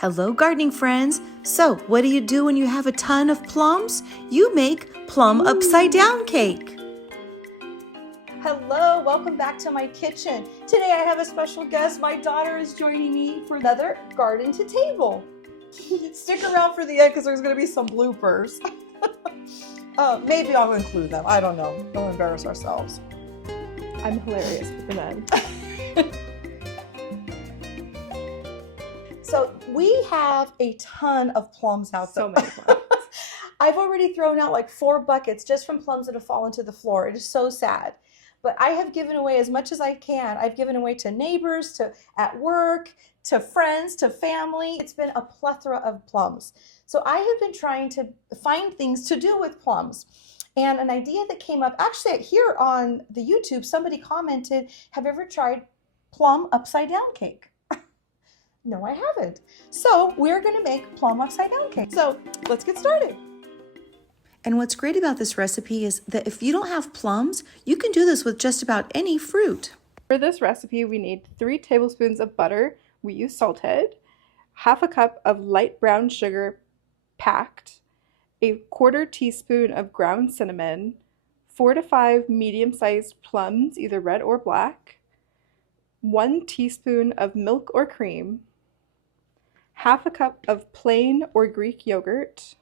Hello, gardening friends. So, what do you do when you have a ton of plums? You make plum upside-down cake. Hello, welcome back to my kitchen. Today I have a special guest. My daughter is joining me for another garden to table. Stick around for the end because there's going to be some bloopers. Maybe I'll include them. I don't know. Don't embarrass ourselves. I'm hilarious with the men. So we have a ton of plums out there. So many plums. I've already thrown out like 4 buckets just from plums that have fallen to the floor. It is so sad. But I have given away as much as I can. I've given away to neighbors, to at work, to friends, to family. It's been a plethora of plums. So I have been trying to find things to do with plums. And an idea that came up, actually here on the YouTube, somebody commented, have you ever tried plum upside-down cake? No, I haven't. So we're gonna make plum upside-down cake. So let's get started. And what's great about this recipe is that if you don't have plums, you can do this with just about any fruit. For this recipe, we need 3 tablespoons of butter. We use salted, half a cup of light brown sugar packed, a 1/4 teaspoon of ground cinnamon, 4 to 5 medium-sized plums, either red or black, 1 teaspoon of milk or cream, half a cup of plain or Greek yogurt.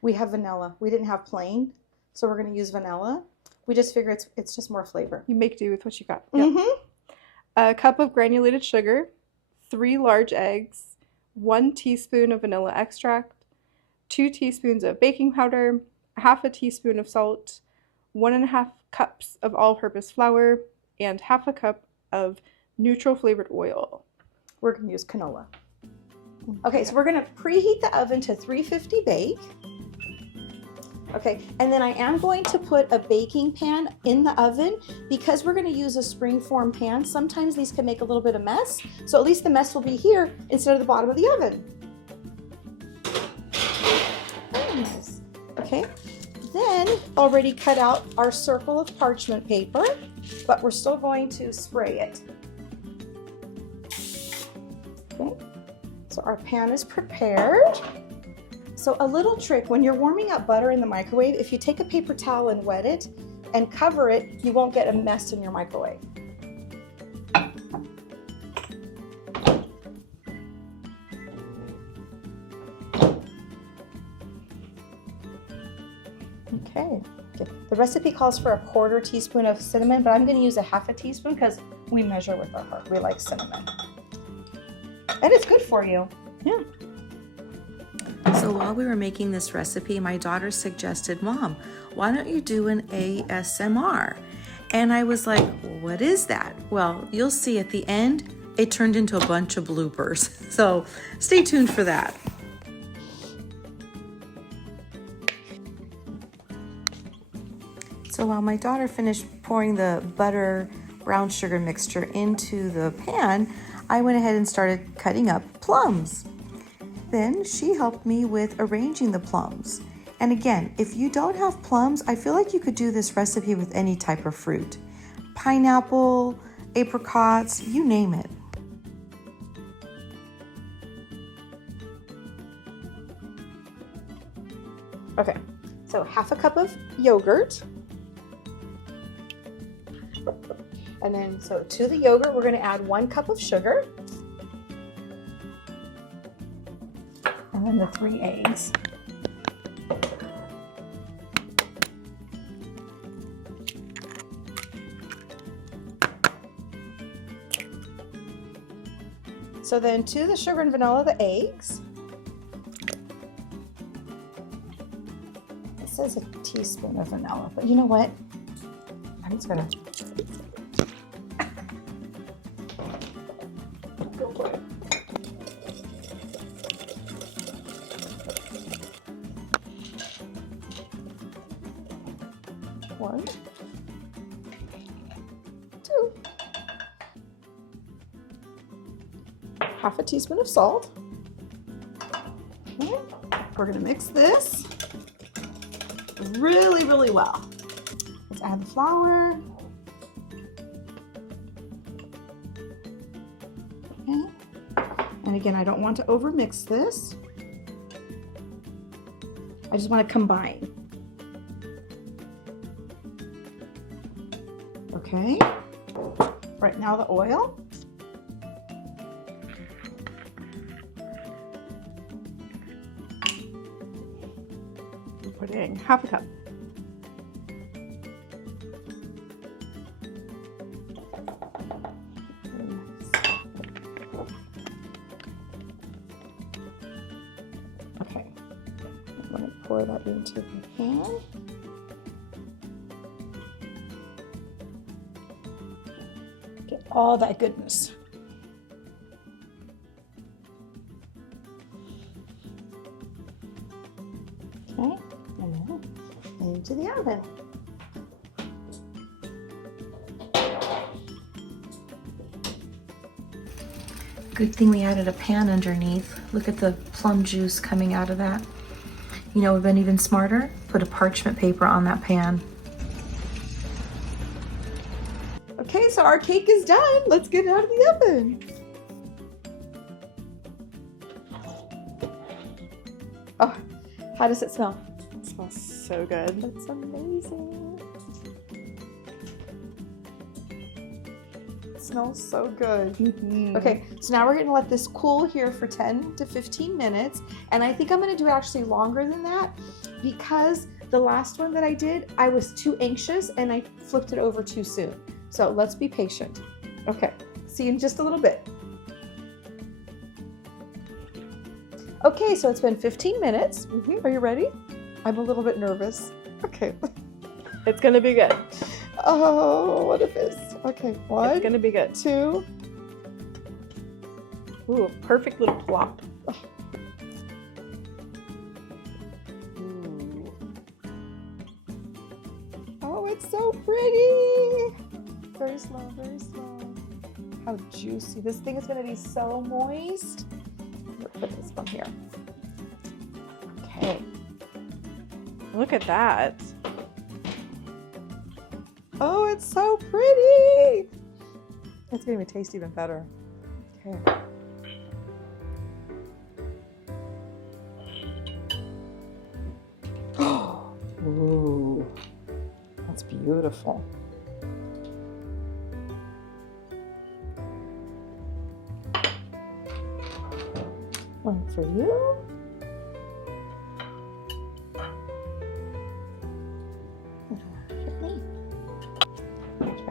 We have vanilla. We didn't have plain, so we're gonna use vanilla. We just figure it's just more flavor. You make do with what you got. Yep. A cup of granulated sugar, 3 large eggs, 1 teaspoon of vanilla extract, 2 teaspoons of baking powder, half a teaspoon of salt, 1.5 cups of all-purpose flour, and half a cup of neutral flavored oil. We're gonna use canola. Okay, so we're gonna preheat the oven to 350 bake. Okay, and then I am going to put a baking pan in the oven because we're gonna use a springform pan. Sometimes these can make a little bit of mess, so at least the mess will be here instead of the bottom of the oven. Very nice. Okay, then already cut out our circle of parchment paper, but we're still going to spray it. Okay. So our pan is prepared. So a little trick, when you're warming up butter in the microwave, if you take a paper towel and wet it and cover it, you won't get a mess in your microwave. Okay. The recipe calls for a 1/4 teaspoon of cinnamon, but I'm going to use a half a teaspoon because we measure with our heart. We like cinnamon. And it's good for you. Yeah. So while we were making this recipe, my daughter suggested, Mom, why don't you do an ASMR? And I was like, what is that? Well, you'll see at the end, it turned into a bunch of bloopers. So stay tuned for that. So while my daughter finished pouring the butter brown sugar mixture into the pan, I went ahead and started cutting up plums. Then she helped me with arranging the plums. And again, if you don't have plums, I feel like you could do this recipe with any type of fruit. Pineapple, apricots, you name it. Okay, so half a cup of yogurt. And then, so to the yogurt, we're gonna add 1 cup of sugar. And then the 3 eggs. So then to the sugar and vanilla, the eggs. It says a teaspoon of vanilla, but you know what? I'm just gonna go for it. One, 2, half a teaspoon of salt. Okay. We're gonna mix this really, really well. Let's add the flour. Okay. And again, I don't want to overmix this. I just want to combine. Okay. Right now the oil. I'm putting half a cup. Okay. I'm going to pour that into the pan. Get all that goodness. Okay, and then into the oven. Good thing we added a pan underneath. Look at the plum juice coming out of that. You know, we've been even smarter. Put a parchment paper on that pan. Okay, so our cake is done. Let's get it out of the oven. Oh, how does it smell? It smells so good. That's amazing. It smells so good. Okay, so now we're gonna let this cool here for 10 to 15 minutes. And I think I'm gonna do it actually longer than that because the last one that I did, I was too anxious and I flipped it over too soon. So let's be patient. Okay, see you in just a little bit. Okay, so it's been 15 minutes. Are you ready? I'm a little bit nervous. Okay. It's gonna be good. Oh, what if it's... Okay, one, It's gonna be good. two. Ooh, a perfect little plop. Ooh. Oh, it's so pretty. Very slow, very slow. How juicy. This thing is going to be so moist. Here, put this one here. Okay. Look at that. Oh, it's so pretty. It's going to taste even better. Okay. Ooh, that's beautiful. One for you.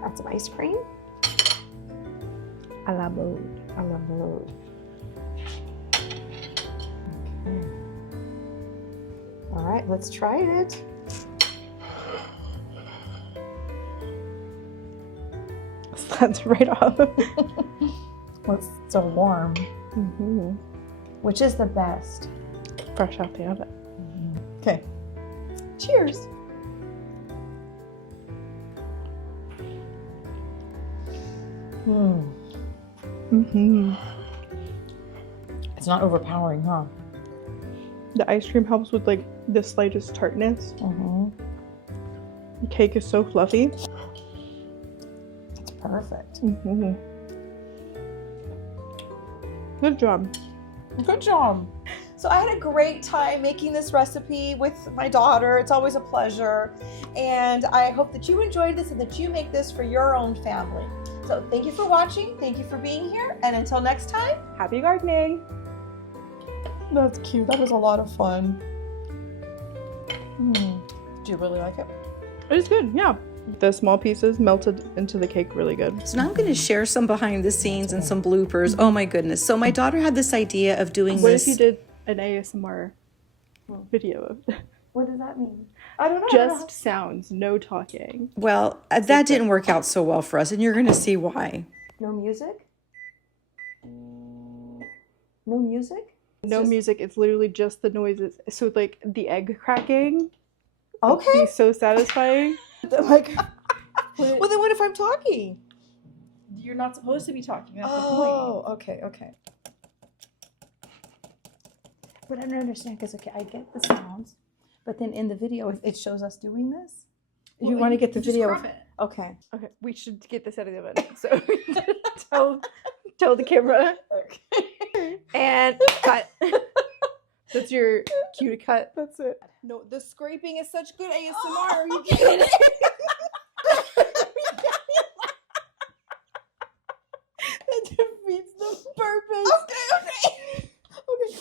Add some ice cream. A la mode. A la mode. Okay. All right, let's try it. That's right off. Well, it's so warm. Which is the best? Fresh out the oven. Okay. Cheers. It's not overpowering, huh? The ice cream helps with like the slightest tartness. The cake is so fluffy. It's perfect. Good job. Good job. So I had a great time making this recipe with my daughter. It's always a pleasure. And I hope that you enjoyed this and that you make this for your own family. So thank you for watching. Thank you for being here. And until next time, Happy gardening. that's cute. That was a lot of fun. Did you really like it? It is good, yeah. The small pieces melted into the cake really good. So now I'm going to share some behind the scenes and some bloopers. Oh my goodness. So my daughter had this idea of doing What this. if you did an ASMR video of What does that mean? I don't know. just sounds, no talking? Well, that didn't work out so well for us, and you're going to see why. No music? No music? No music, it's literally just the noises. So like the egg cracking. Okay. It'd be so satisfying. Like, well, then what if I'm talking? You're not supposed to be talking. That's Oh, okay, okay. But I don't understand because, okay, I get the sounds, but then in the video, it shows us doing this. You want to get the video? Okay. Okay, we should get this out of the oven. So tell the camera. Okay. And cut. That's your cue to cut. That's it. No, the scraping is such good ASMR. Are you kidding me? That defeats the purpose.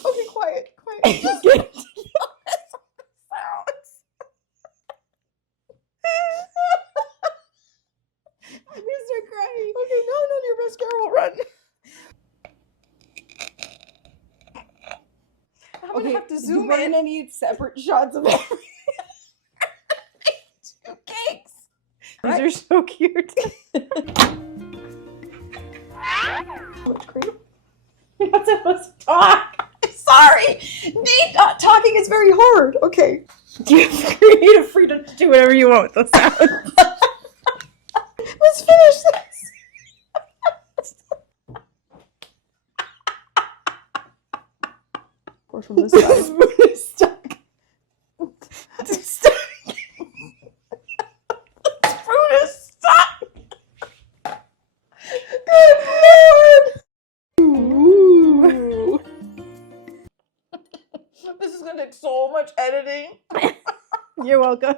Okay, quiet. Just Get- sounds. I'm gonna start crying. Okay, no, your mascara will run. I'm gonna have to zoom We're in. gonna need separate shots of every. Two cakes. These are so cute. Which cream? You're not supposed to talk. Sorry. Nate, talking is very hard. Okay. You need a freedom to do whatever you want with those sounds. Let's finish this. Or from this side. Spoon is stuck. It's stuck. Spoon is stuck. Good Lord. Ooh. This is gonna take so much editing. You're welcome.